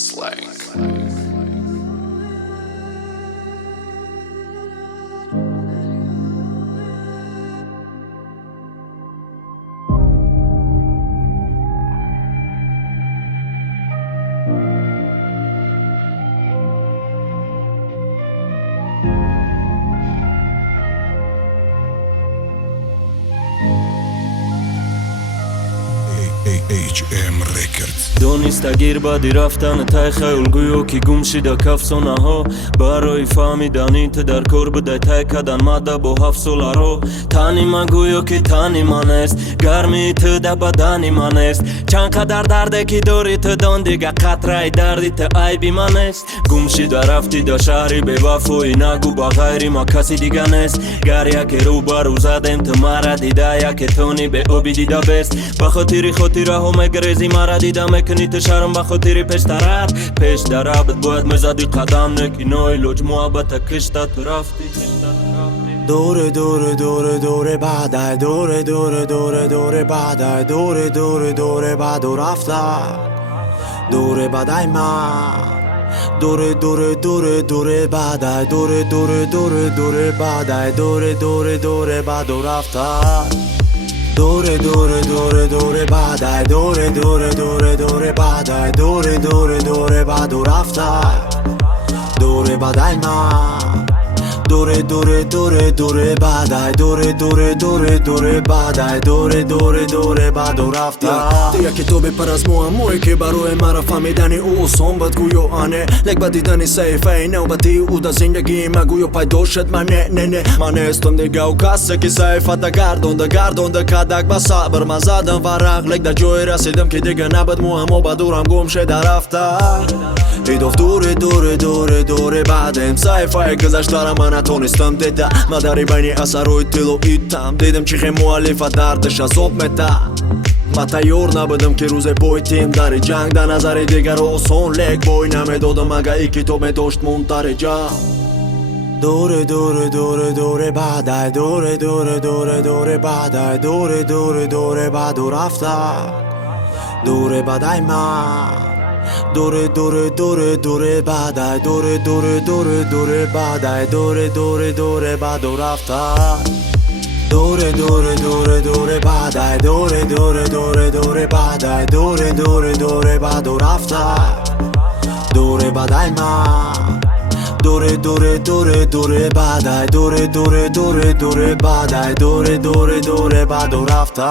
Slang. HM Records. دونیستا گیر بادی رفتن تای خیل گویو کی گم شده کفسونه ها برای فهمیدن تو در کار بوده تای کدن ماده با 7 ساله رو تانی من گویو که تانی من است گرمی تو در بدنی من است چند قدر درده که داری تو دان دیگه قطره دردی تو عیبی من است گم شده رفتی در شهری به وفایی نگو با غیری ما کسی دیگه نیست گر یکی رو برو زدیم تو مرا دیده یکی تونی به آبی دیده بست بخاطری خاطره ها مگریزی مرا دیده میکنی تو شرم بخاطری پیش درابت باید مزدی قدم نکی نوی لوج محبت کشته تو رفتی دوره دوره دوره دوره بعد دوره دوره دوره دوره بعد دوره دوره دوره بعد و رفته دوره بعدای من دوره دوره دوره دوره بعد دوره دوره دوره دوره بعد دوره دوره دوره بعد و رفته دوره دوره دوره دوره بعد دوره دوره دوره دوره بعد دوره دوره دوره بعد و رفته دوره بعدای من دوره دوره دوره دوره بعد دوره دوره دوره دوره بعد دوره دوره دوره بعد و رفته دیگه که تو بپر از معمایی که برای مرا فهمیدنی او آسان بد گویو آنه لک با دیدنی صحیفه نوبتی او در زندگی من گویو پیدا شد من نه من استم دیگه و کسی که صحیفت گردونده کدک با صبر من زدم ورق لک در جای رسیدم که دیگه نبود معما با دورم گم شده رفته ایدوف دوره دوره دوره دوره بعدم صحیفه گذشته من نتونستم دیده مداری بینی اثرهای تلو ایتم دیدم چی خیلی مؤلفه دردش عذاب میده من تیار نبودم که روز بایتیم در جنگ در نظر دیگر آسان لک بای نمیدادم اگه ای که تو میداشت منتر جنگ دوره دوره دوره دوره بعد دوره دوره دوره دوره بعد دوره دوره دوره بعد و رفته دوره بعدای من دوره دوره دوره دوره بعد دوره دوره دوره دوره بعد دوره دوره دوره بعد و رفته دوره دوره دوره دوره بعد دوره دوره دوره دوره بعد دوره دوره دوره بعد و رفته دوره بعدای من دوره دوره دوره دوره بعد دوره دوره دوره دوره بعد دوره دوره دوره بعد و رفته